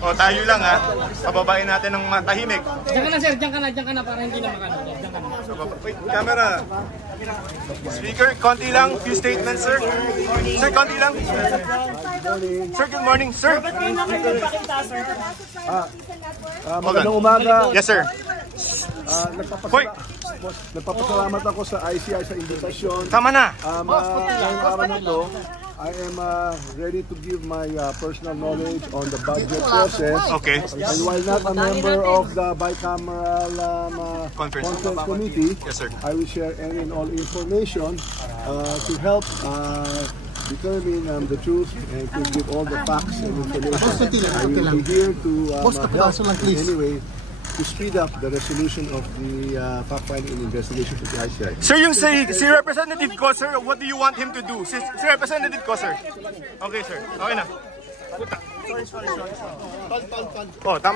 O, tayo lang ha. Pababain natin ng tahimik. Diyan ka na sir, diyan ka na para hindi na makano. Diyan ka na. Wait, camera. Speaker, konti lang. Few statements, sir. Sir, konti lang. Sir, good morning, sir. Ba't kayo naman nagpakita, sir? Magandang umaga. Yes, sir. Nagpapasalamat ako sa ICI sa invitasyon. Tama na. Ngayong araw na ito, I am ready to give my personal knowledge on the budget process. Okay. And while not a member of the bicameral conference committee, yes, sir. I will share any and all information to help determine the truth and to give all the facts and information. I will be here to help in any way to speed up the resolution of the fact-finding and investigation of the ICI. Sir, yung si Representative ko, sir, what do you want him to do? Si Representative ko, sir. Okay, sir. Okay na. Oh, tama.